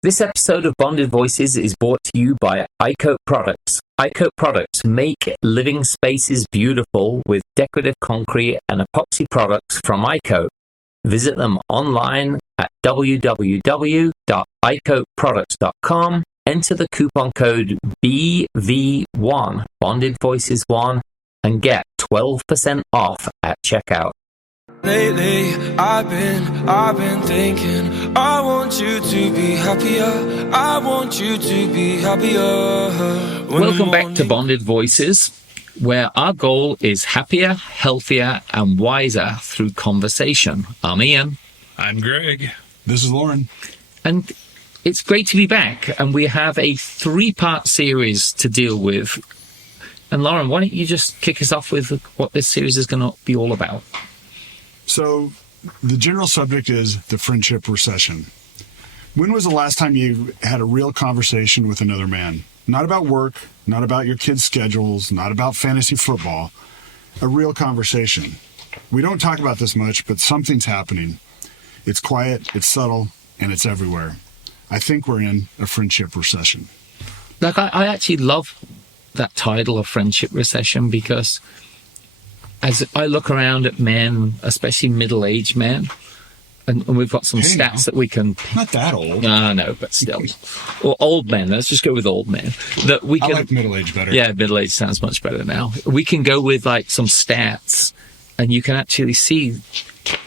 This episode of Bonded Voices is brought to you by iCoat Products. iCoat Products make living spaces beautiful with decorative concrete and epoxy products from iCoat. Visit them online at www.icoatproducts.com. Enter the coupon code BV1, Bonded Voices 1, and get 12% off at checkout. Lately, I've been thinking, I want you to be happier. I want you to be happier. Welcome back to Bonded Voices, where our goal is happier, healthier, and wiser through conversation. I'm Ian. I'm Greg. This is Loren. And it's great to be back. And we have a 3-part series to deal with. And Loren, why don't you just kick us off with what this series is going to be all about? So the general subject is the friendship recession. When was the last time you had a real conversation with another man? Not about work, not about your kids' schedules, not about fantasy football. A real conversation. We don't talk about this much, but something's happening. It's quiet, it's subtle, and it's everywhere. I think we're in a friendship recession. Like, I actually love that title of friendship recession because as I look around at men, especially middle-aged men, and we've got some stats that we can... Not that old. No, but still. Or old men. Let's just go with old men. That we can, I like middle-aged better. Yeah, middle-aged sounds much better now. We can go with like some stats, and you can actually see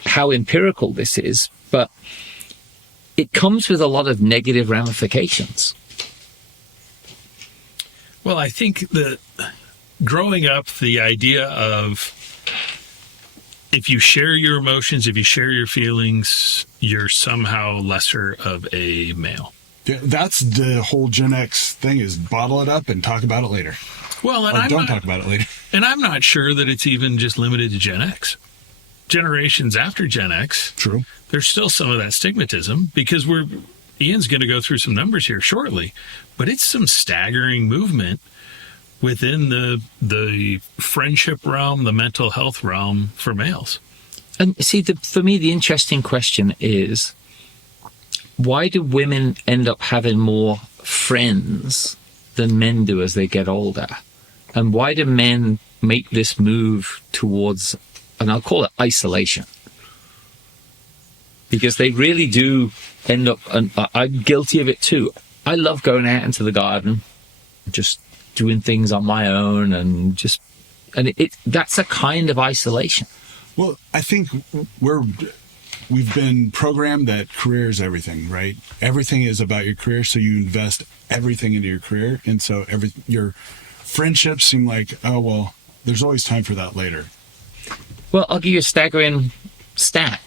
how empirical this is, but it comes with a lot of negative ramifications. Well, I think that growing up, the idea of if you share your emotions, if you share your feelings, you're somehow lesser of a male. Yeah, that's the whole Gen X thing, is bottle it up and talk about it later. Well, and don't talk about it later. And I'm not sure that it's even just limited to Gen X. Generations after Gen X, true, there's still some of that stigmatism because Ian's going to go through some numbers here shortly, but it's some staggering movement within the friendship realm, the mental health realm for males. And see, for me, the interesting question is, why do women end up having more friends than men do as they get older? And why do men make this move towards, and I'll call it isolation? Because they really do end up, and I'm guilty of it too. I love going out into the garden, just doing things on my own, and that's a kind of isolation. Well, I think we've been programmed that career is everything, right? Everything is about your career, so you invest everything into your career, and so your friendships seem like, oh well, there's always time for that later. Well, I'll give you a staggering stat.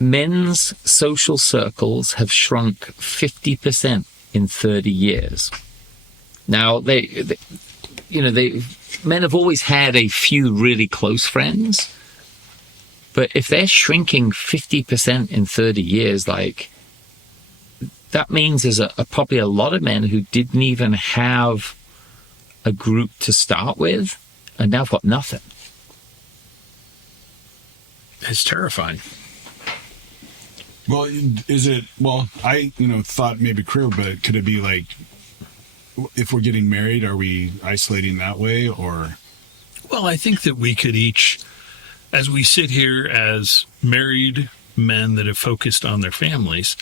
Men's social circles have shrunk 50% in 30 years. Now, men have always had a few really close friends, but if they're shrinking 50% in 30 years, like, that means there's probably a lot of men who didn't even have a group to start with, and now have got nothing. It's terrifying. Well, is it? Well, I thought maybe career, but could it be like, if we're getting married, are we isolating that way, or? Well, I think that we could each, as we sit here as married men that have focused on their families,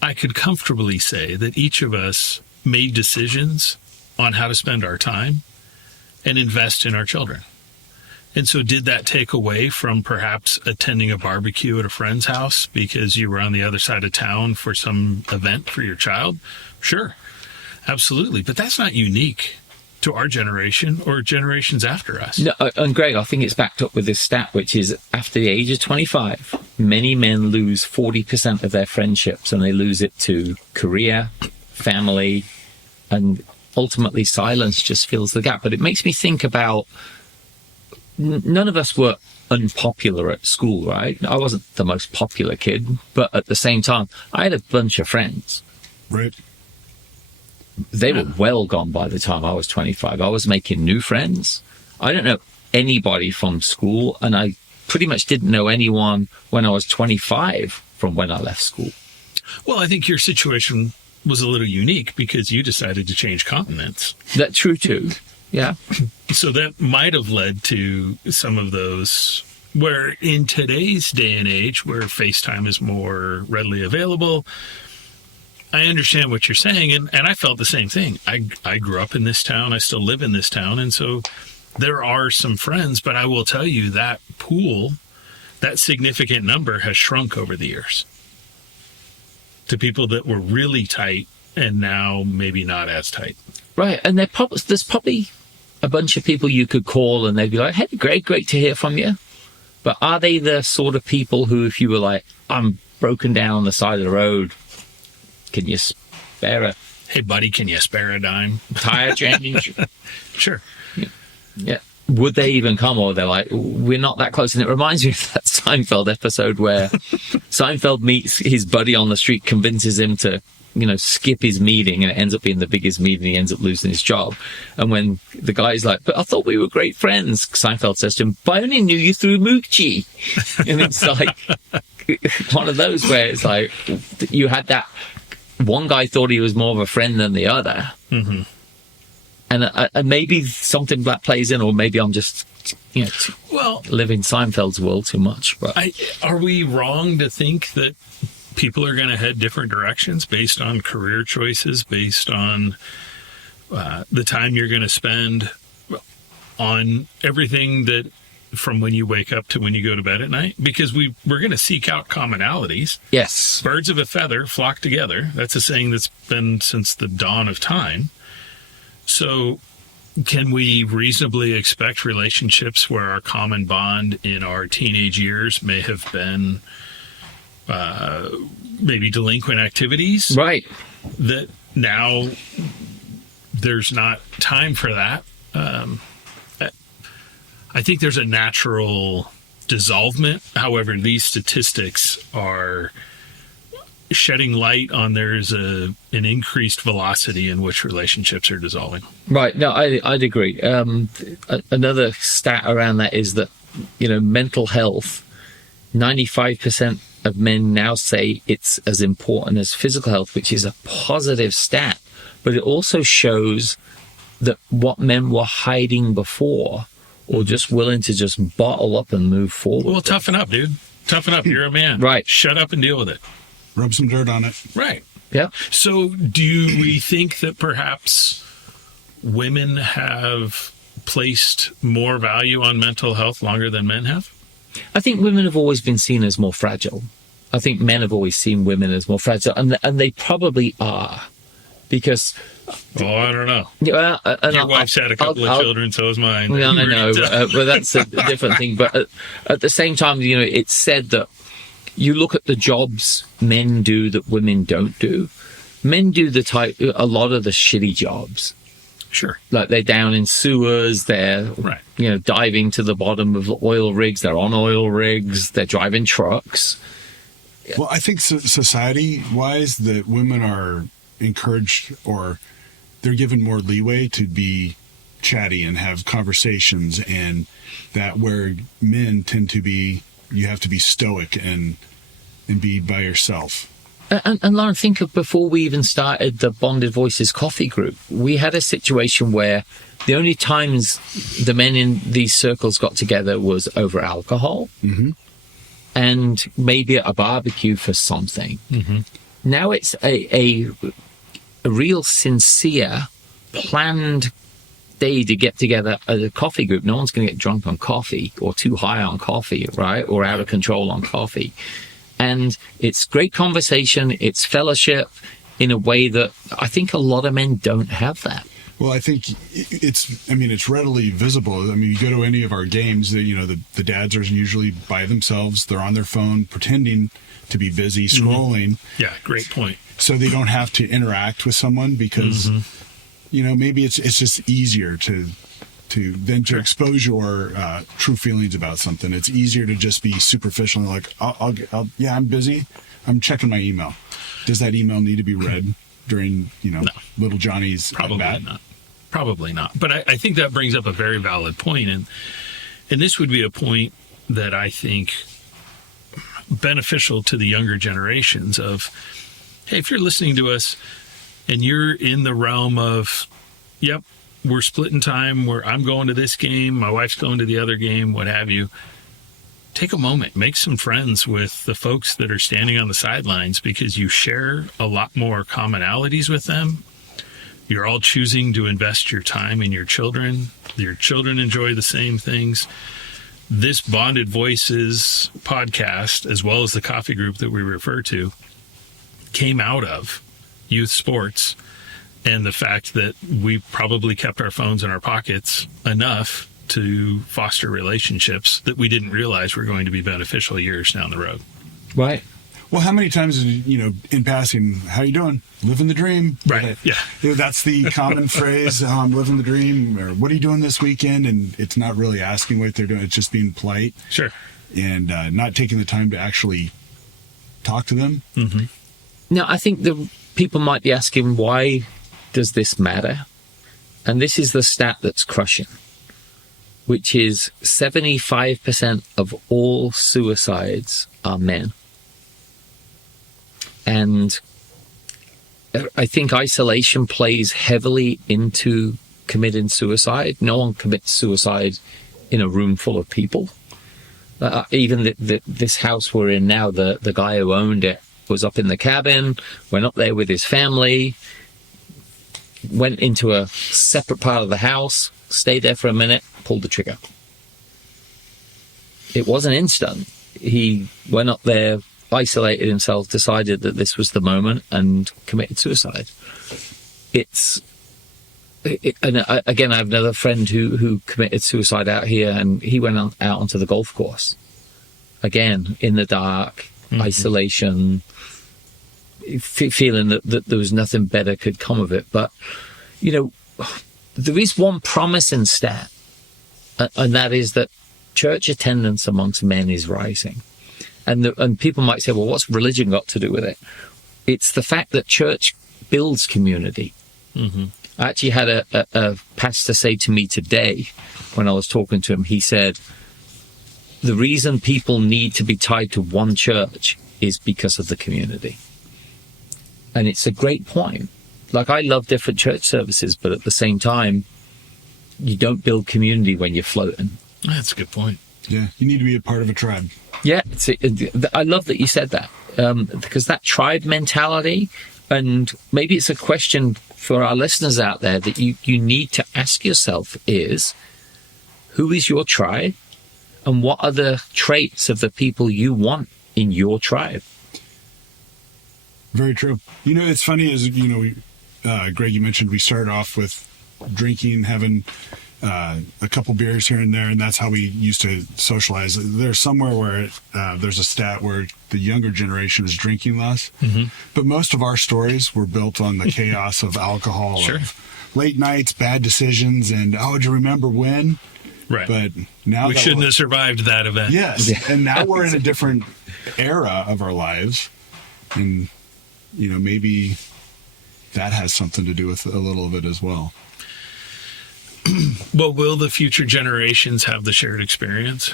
I could comfortably say that each of us made decisions on how to spend our time and invest in our children. And so did that take away from perhaps attending a barbecue at a friend's house because you were on the other side of town for some event for your child? Sure, absolutely. But that's not unique to our generation or generations after us. No, and Greg, I think it's backed up with this stat, which is after the age of 25, many men lose 40% of their friendships, and they lose it to career, family, and ultimately silence just fills the gap. But it makes me think about, none of us were unpopular at school, right? I wasn't the most popular kid, but at the same time, I had a bunch of friends. Right. They were well gone by the time I was 25. I was making new friends. I don't know anybody from school, and I pretty much didn't know anyone when I was 25 from when I left school. Well, I think your situation was a little unique because you decided to change continents. That's true too. Yeah. So that might have led to some of those where in today's day and age where FaceTime is more readily available, I understand what you're saying. And I felt the same thing. I grew up in this town. I still live in this town. And so there are some friends, but I will tell you that pool, that significant number has shrunk over the years to people that were really tight and now maybe not as tight. Right. And there's probably a bunch of people you could call and they'd be like, hey, great to hear from you. But are they the sort of people who, if you were like, I'm broken down on the side of the road, can you spare a... Hey, buddy, can you spare a dime? Tire change? Sure. Yeah. Would they even come, or they're like, we're not that close? And it reminds me of that Seinfeld episode where Seinfeld meets his buddy on the street, convinces him to, skip his meeting, and it ends up being the biggest meeting. He ends up losing his job. And when the guy's like, but I thought we were great friends, Seinfeld says to him, but I only knew you through Moochie. And it's like one of those where it's like you had that one guy thought he was more of a friend than the other. Mm-hmm. And maybe something that plays in, or maybe I'm just, living Seinfeld's world too much. But are we wrong to think that people are going to head different directions based on career choices, based on the time you're going to spend on everything that from when you wake up to when you go to bed at night? Because we're going to seek out commonalities. Yes. Birds of a feather flock together. That's a saying that's been since the dawn of time. So can we reasonably expect relationships where our common bond in our teenage years may have been maybe delinquent activities? Right. That now there's not time for that. I think there's a natural dissolvement. However, these statistics are shedding light on there's an increased velocity in which relationships are dissolving. Right. No, I'd agree. Another stat around that is that, mental health, 95% of men now say it's as important as physical health, which is a positive stat. But it also shows that what men were hiding before, or just willing to just bottle up and move forward. Well, toughen up, dude. Toughen up. You're a man. Right. Shut up and deal with it. Rub some dirt on it. Right. Yeah. So do we think that perhaps women have placed more value on mental health longer than men have? I think women have always been seen as more fragile. I think men have always seen women as more fragile, and they probably are, because... Oh, I don't know. Your wife's had a couple of children, so has mine. Yeah, I know, but that's a different thing. But at the same time, it's said that you look at the jobs men do that women don't do. Men do a lot of the shitty jobs. Sure. Like they're down in sewers, they're diving to the bottom of oil rigs, they're on oil rigs, they're driving trucks. Well, I think society-wise, that women are encouraged, or they're given more leeway to be chatty and have conversations, and that where men tend to be, you have to be stoic and be by yourself. And Loren, think of before we even started the Bonded Voices coffee group, we had a situation where the only times the men in these circles got together was over alcohol, mm-hmm. and maybe at a barbecue for something. Mm-hmm. Now it's a real sincere, planned day to get together as a coffee group. No one's going to get drunk on coffee or too high on coffee, right? Or out of control on coffee. And it's great conversation. It's fellowship in a way that I think a lot of men don't have that. Well, I think it's readily visible. I mean, you go to any of our games, the dads are usually by themselves. They're on their phone pretending to be busy scrolling. Mm-hmm. Yeah, great point. So they don't have to interact with someone because, maybe it's just easier to expose your true feelings about something. It's easier to just be superficial and like, I'm busy. I'm checking my email. Does that email need to be read during, no. little Johnny's Probably bat? not. Probably not. But I think that brings up a very valid point. And this would be a point that I think beneficial to the younger generations of hey, if you're listening to us and you're in the realm of, yep, we're splitting time, where I'm going to this game, my wife's going to the other game, what have you, take a moment, make some friends with the folks that are standing on the sidelines, because you share a lot more commonalities with them. You're all choosing to invest your time in your children. Your children enjoy the same things. This Bonded Voices podcast, as well as the coffee group that we refer to, came out of youth sports and the fact that we probably kept our phones in our pockets enough to foster relationships that we didn't realize were going to be beneficial years down the road. Right. Well, how many times, in passing, how you doing? Living the dream. Right. Yeah. That's the common phrase, living the dream, or what are you doing this weekend? And it's not really asking what they're doing. It's just being polite. Sure. And not taking the time to actually talk to them. Mm-hmm. Now, I think the people might be asking, why does this matter? And this is the stat that's crushing, which is 75% of all suicides are men. And I think isolation plays heavily into committing suicide. No one commits suicide in a room full of people. Even this house we're in now, the guy who owned it was up in the cabin, went up there with his family, went into a separate part of the house, stayed there for a minute, pulled the trigger. It wasn't instant. He went up there, isolated himself, decided that this was the moment, and committed suicide. And again, I have another friend who committed suicide out here, and he went out onto the golf course. Again, in the dark, isolation, feeling that there was nothing better could come of it. But, there is one promising stat, and that is that church attendance amongst men is rising. And people might say, well, what's religion got to do with it? It's the fact that church builds community. Mm-hmm. I actually had a pastor say to me today, when I was talking to him, he said, the reason people need to be tied to one church is because of the community. And it's a great point. Like, I love different church services, but at the same time, you don't build community when you're floating. That's a good point. Yeah, you need to be a part of a tribe. Yeah, I love that you said that, because that tribe mentality, and maybe it's a question for our listeners out there that you need to ask yourself is, who is your tribe, and what are the traits of the people you want in your tribe? Very true. It's funny, as Greg, you mentioned we started off with drinking, having a couple beers here and there, and that's how we used to socialize. There's somewhere where there's a stat where the younger generation is drinking less, but most of our stories were built on the chaos of alcohol, Sure. of late nights, bad decisions, and do you remember when? Right. But now we shouldn't have survived that event. Yes, Yeah. and now we're in a different era of our lives, and maybe that has something to do with a little of it as well. Well, will the future generations have the shared experience?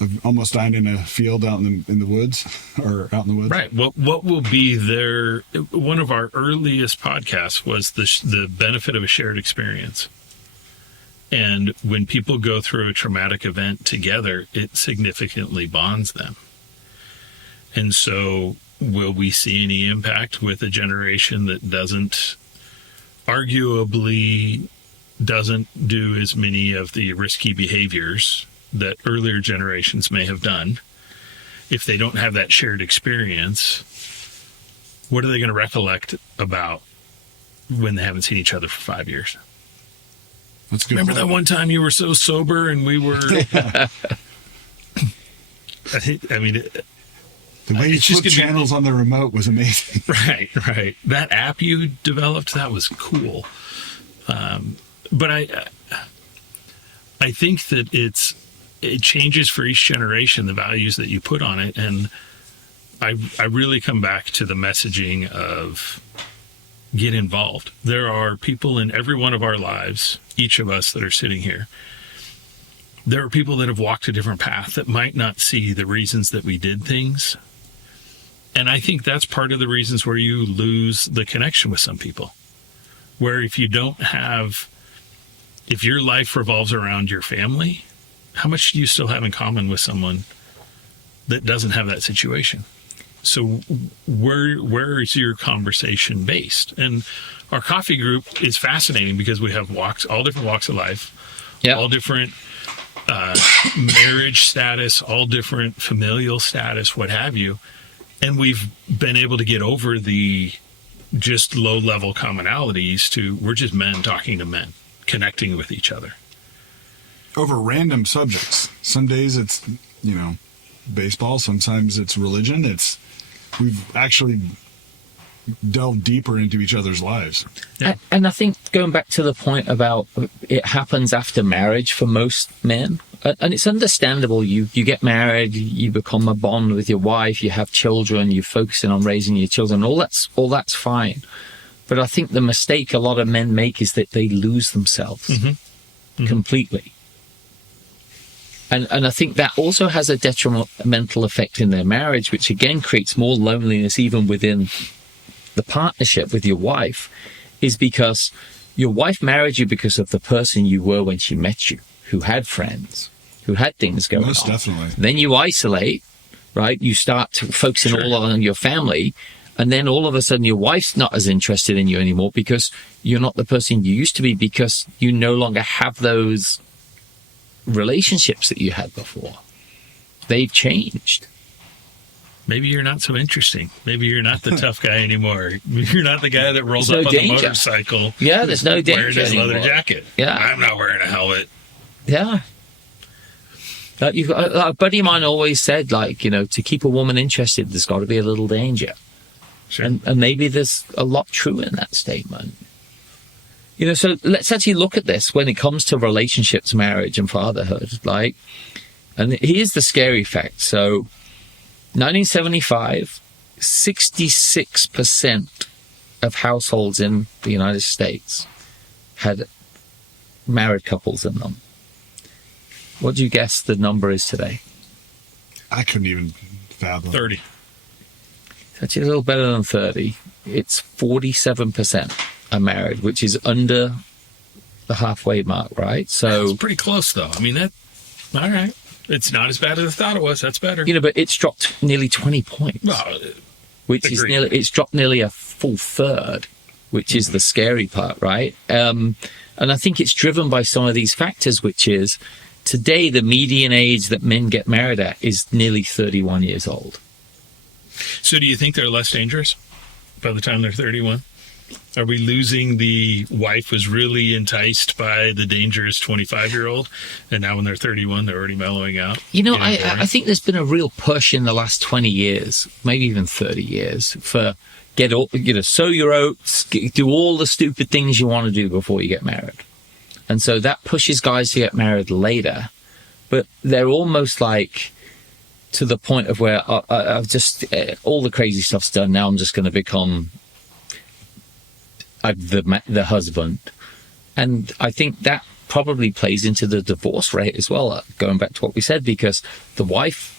Of almost dying in a field out in the woods, or out in the woods. Right. What will be their? One of our earliest podcasts was the benefit of a shared experience. And when people go through a traumatic event together, it significantly bonds them. And so, will we see any impact with a generation that arguably doesn't do as many of the risky behaviors that earlier generations may have done? If they don't have that shared experience, what are they going to recollect about when they haven't seen each other for 5 years? That's good. Remember that one time you were so sober and we were... I mean... The way you flipped channels on the remote was amazing. Right. That app you developed, that was cool. But I think that it changes for each generation, the values that you put on it. And I really come back to the messaging of get involved. There are people in every one of our lives, each of us that are sitting here. There are people that have walked a different path that might not see the reasons that we did things. And I think that's part of the reasons where you lose the connection with some people. Where if you don't have, if your life revolves around your family, how much do you still have in common with someone that doesn't have that situation? So where is your conversation based? And our coffee group is fascinating because we have all different walks of life, all different marriage status, all different familial status, what have you. And we've been able to get over the just low-level commonalities to we're just men talking to men, connecting with each other. Over random subjects. Some days it's, baseball. Sometimes it's religion. We've actually delved deeper into each other's lives. Yeah. And I think going back to the point about it happens after marriage for most men, and it's understandable. You get married, you become a bond with your wife, you have children, you're focusing on raising your children. All that's fine. But I think the mistake a lot of men make is that they lose themselves completely. And I think that also has a detrimental effect in their marriage, which again creates more loneliness even within the partnership with your wife, is because your wife married you because of the person you were when she met you, who had friends, who had things going on. Most definitely. Then you isolate, right? You start focusing all on your family, and then all of a sudden your wife's not as interested in you anymore because you're not the person you used to be, because you no longer have those relationships that you had before. They've changed. Maybe you're not so interesting. Maybe you're not the tough guy anymore. You're not the guy that rolls up on the motorcycle. Yeah, there's no danger wearing his leather jacket. Yeah, I'm not wearing a helmet. Yeah. A buddy of mine always said, to keep a woman interested, there's got to be a little danger. Sure. And maybe there's a lot true in that statement. So let's actually look at this when it comes to relationships, marriage, and fatherhood. And here's the scary fact. So 1975, 66% of households in the United States had married couples in them. What do you guess the number is today? I couldn't even fathom. 30. It's actually a little better than 30. It's 47% are married, which is under the halfway mark, right? So it's pretty close, though. I mean, all right. It's not as bad as I thought it was. That's better. But it's dropped nearly 20 points, which is it's dropped nearly a full third, which is the scary part, right? And I think it's driven by some of these factors, which is today the median age that men get married at is nearly 31 years old. So do you think they're less dangerous by the time they're 31? Are we losing the wife was really enticed by the dangerous 25-year-old, and now when they're 31, they're already mellowing out? I think there's been a real push in the last 20 years, maybe even 30 years, for sow your oats, do all the stupid things you want to do before you get married. And so that pushes guys to get married later, but they're almost to the point of where I've just, all the crazy stuff's done. Now I'm just going to become the husband. And I think that probably plays into the divorce rate as well, going back to what we said, because the wife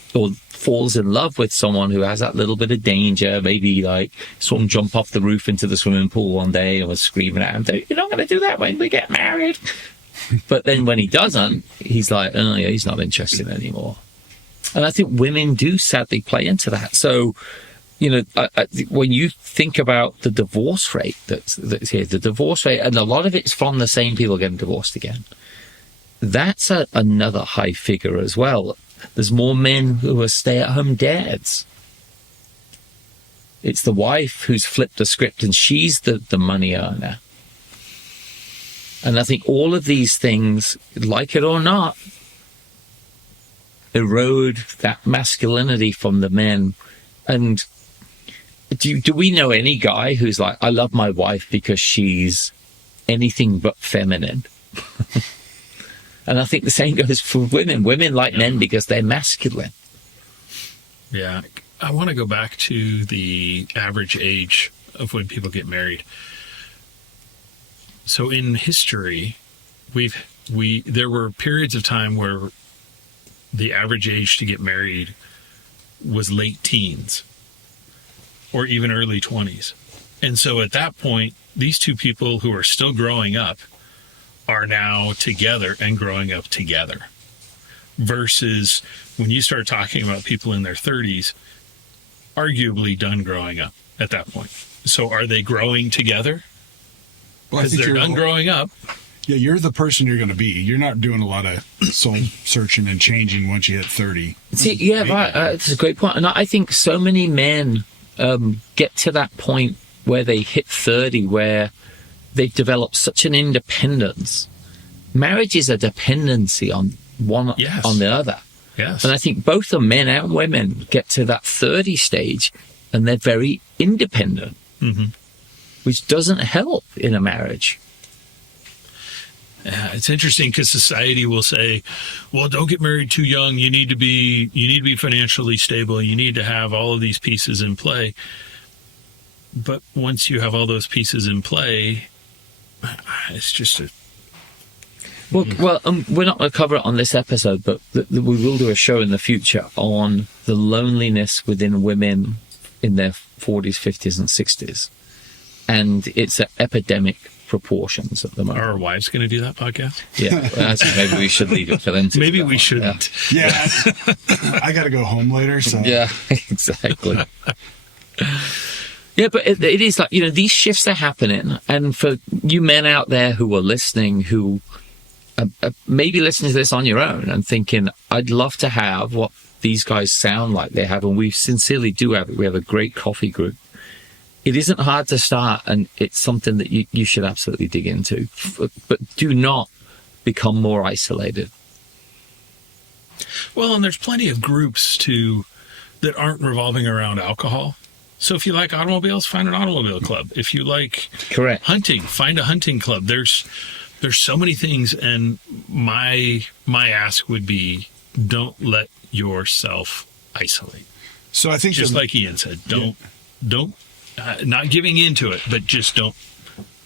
falls in love with someone who has that little bit of danger, maybe saw him jump off the roof into the swimming pool one day and was screaming at him, "You're not going to do that when we get married." But then when he doesn't, he's like, oh yeah, he's not interested anymore. And I think women do sadly play into that. So when you think about the divorce rate that's here, the divorce rate, and a lot of it's from the same people getting divorced again, that's another high figure as well. There's more men who are stay-at-home dads. It's the wife who's flipped the script, and she's the money earner. And I think all of these things, like it or not, erode that masculinity from the men. And do we know any guy who's like, I love my wife because she's anything but feminine? And I think the same goes for women. Women like men because they're masculine. Yeah. I want to go back to the average age of when people get married. So in history, there were periods of time where the average age to get married was late teens. or even early 20s. And so at that point, these two people who are still growing up are now together and growing up together. Versus when you start talking about people in their 30s, arguably done growing up at that point. So are they growing together? Because they're done growing up. Yeah, you're the person you're going to be. You're not doing a lot of soul searching and changing once you hit 30. See, yeah, right. That's a great point. And I think so many men get to that point where they hit 30, where they've developed such an independence. Marriage is a dependency on one on the other. Yes. And I think both the men and women get to that 30 stage and they're very independent, which doesn't help in a marriage. Yeah, it's interesting because society will say, well, don't get married too young. You need to be financially stable. You need to have all of these pieces in play. But once you have all those pieces in play, it's just a... Well, we're not going to cover it on this episode, but we will do a show in the future on the loneliness within women in their 40s, 50s, and 60s. And it's an epidemic proportions at the moment. Are our wives going to do that podcast? Yeah, maybe we should leave it for them to. Maybe we shouldn't. Yeah. I got to go home later, so. Yeah, exactly. Yeah, but it is like, these shifts are happening. And for you men out there who are listening, who maybe listening to this on your own and thinking, I'd love to have what these guys sound like they have. And we sincerely do have it. We have a great coffee group. It isn't hard to start, and it's something that you should absolutely dig into. But do not become more isolated. Well, and there's plenty of groups, too, that aren't revolving around alcohol. So if you like automobiles, find an automobile club. If you like hunting, find a hunting club. There's so many things, and my ask would be, don't let yourself isolate. So I think just like Ian said, don't not giving into it, but just don't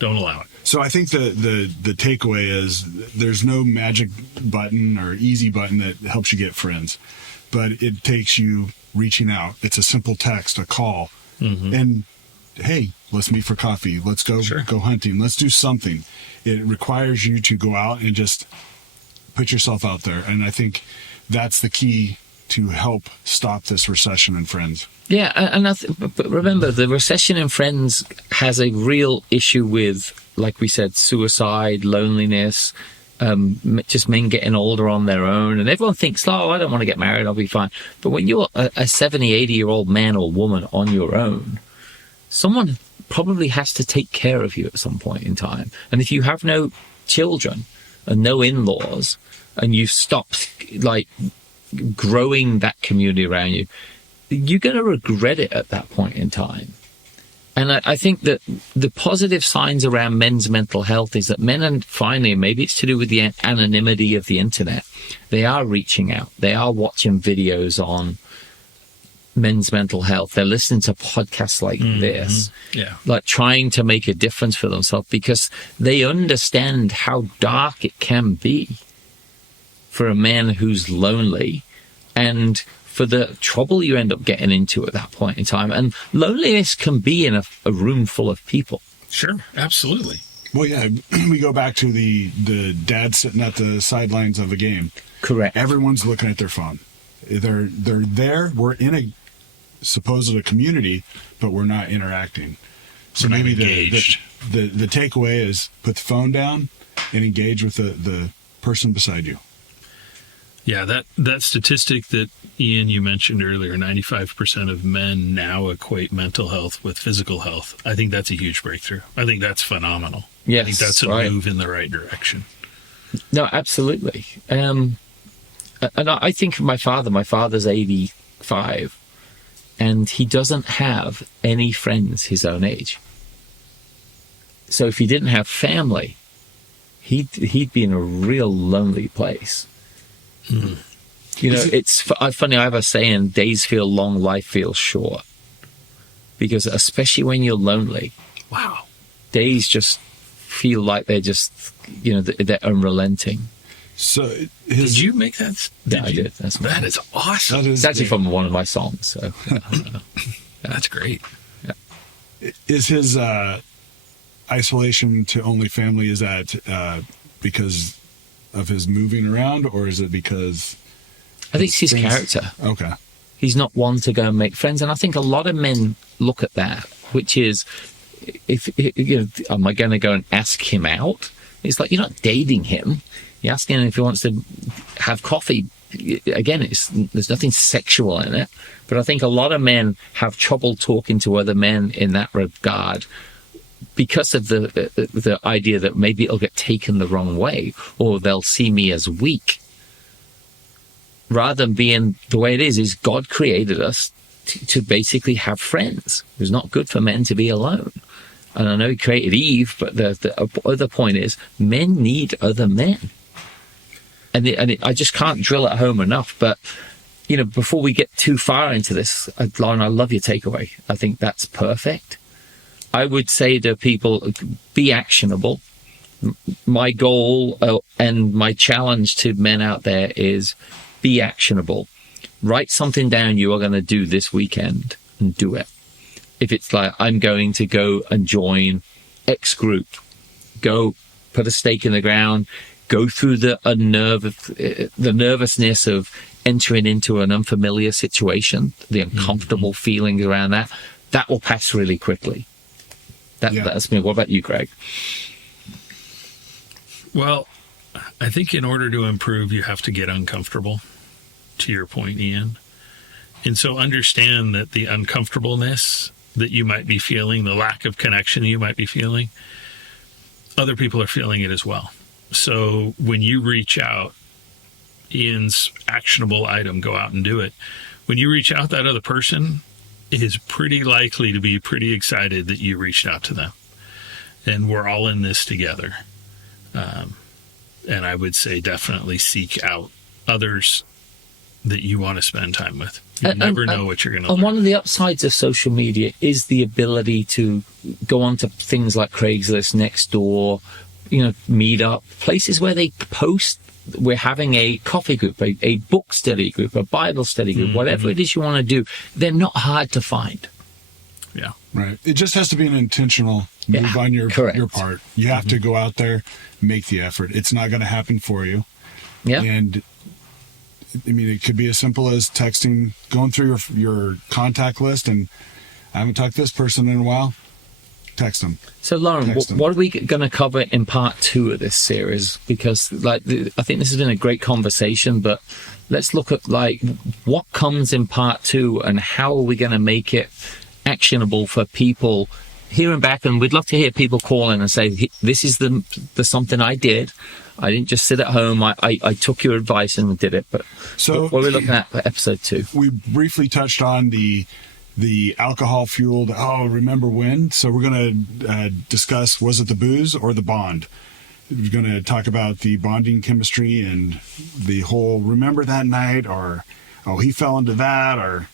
allow it. So I think the takeaway is there's no magic button or easy button that helps you get friends, but it takes you reaching out. It's a simple text, a call, and hey, let's meet for coffee. Let's go hunting. Let's do something. It requires you to go out and just put yourself out there, and I think that's the key to help stop this recession in friends. Yeah, and but remember, the recession in friends has a real issue with, like we said, suicide, loneliness, just men getting older on their own. And everyone thinks, I don't want to get married, I'll be fine. But when you're a 70, 80-year-old man or woman on your own, someone probably has to take care of you at some point in time. And if you have no children and no in-laws, and you've stopped, growing that community around you, you're going to regret it at that point in time. And I think that the positive signs around men's mental health is that men are finally, maybe it's to do with the anonymity of the internet, they are reaching out. They are watching videos on men's mental health. They're listening to podcasts like this, trying to make a difference for themselves because they understand how dark it can be for a man who's lonely and for the trouble you end up getting into at that point in time. And loneliness can be in a room full of people. Sure, absolutely. Well, yeah, we go back to the dad sitting at the sidelines of a game. Correct. Everyone's looking at their phone. They're there. We're in a supposed community, but we're not interacting. So we're maybe the takeaway is put the phone down and engage with the person beside you. Yeah, that statistic that, Ian, you mentioned earlier, 95% of men now equate mental health with physical health. I think that's a huge breakthrough. I think that's phenomenal. Yes, I think that's a move in the right direction. No, absolutely. And I think of my father's 85, and he doesn't have any friends his own age. So if he didn't have family, he'd be in a real lonely place. It's funny. I have a saying: "Days feel long, life feels short." Because especially when you're lonely, days just feel like they're just, they're unrelenting. So, did you make that? I did. That is awesome. It's actually from one of my songs. So that's great. Is his isolation to only family, is that because of his moving around, or is it because... I think it's his character. Okay. He's not one to go and make friends. And I think a lot of men look at that, which is, if am I going to go and ask him out? It's like, you're not dating him. You're asking him if he wants to have coffee. Again, there's nothing sexual in it. But I think a lot of men have trouble talking to other men in that regard because of the idea that maybe it'll get taken the wrong way, or they'll see me as weak. Rather than being the way it is God created us to basically have friends. It was not good for men to be alone. And I know he created Eve, but the other point is men need other men. And I just can't drill it home enough. But, before we get too far into this, Loren, I love your takeaway. I think that's perfect. I would say to people, be actionable. My goal and my challenge to men out there is be actionable. Write something down you are going to do this weekend and do it. If it's like, I'm going to go and join X group, go put a stake in the ground, go through the nervousness of entering into an unfamiliar situation, the uncomfortable feelings around that will pass really quickly. That's me. What about you, Greg? Well, I think in order to improve, you have to get uncomfortable, to your point, Ian. And so understand that the uncomfortableness that you might be feeling, the lack of connection you might be feeling, other people are feeling it as well. So when you reach out, Ian's actionable item, go out and do it. When you reach out, that other person is pretty likely to be pretty excited that you reached out to them. And we're all in this together. And I would say definitely seek out others that you want to spend time with. You never know what you're going to learn. And one of the upsides of social media is the ability to go onto things like Craigslist, Nextdoor, Meetup, places where they post, we're having a coffee group, a book study group, a Bible study group, whatever it is you want to do. They're not hard to find. Yeah. Right. It just has to be an intentional move on your part. You have to go out there, make the effort. It's not going to happen for you. Yeah. And it could be as simple as texting, going through your contact list, and I haven't talked to this person in a while. Text them. So, Loren, what are we going to cover in part 2 of this series? Because, I think this has been a great conversation, but let's look at, what comes in part 2 and how are we going to make it actionable for people hearing back. And we'd love to hear people call in and say, this is the something I did. I didn't just sit at home. I took your advice and did it. But so what are we looking at for episode 2? We briefly touched on the alcohol fueled, remember when? So we're going to discuss, was it the booze or the bond? We're going to talk about the bonding chemistry and the whole remember that night, or he fell into that, or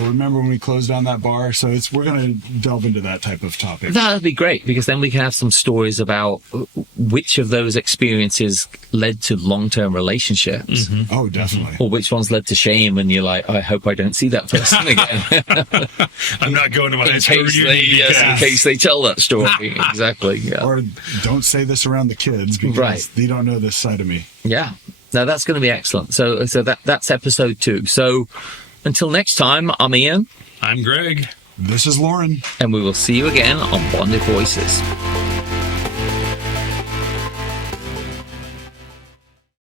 remember when we closed down that bar? So we're going to delve into that type of topic. That would be great, because then we can have some stories about which of those experiences led to long-term relationships. Mm-hmm. Oh, definitely. Or which ones led to shame, and you're like, I hope I don't see that person again. I'm not going to my high school reunion. In case they tell that story. Exactly. Yeah. Or don't say this around the kids, because they don't know this side of me. Yeah. No, that's going to be excellent. So that's episode 2. So until next time, I'm Ian. I'm Greg. This is Loren. And we will see you again on Bonded Voices.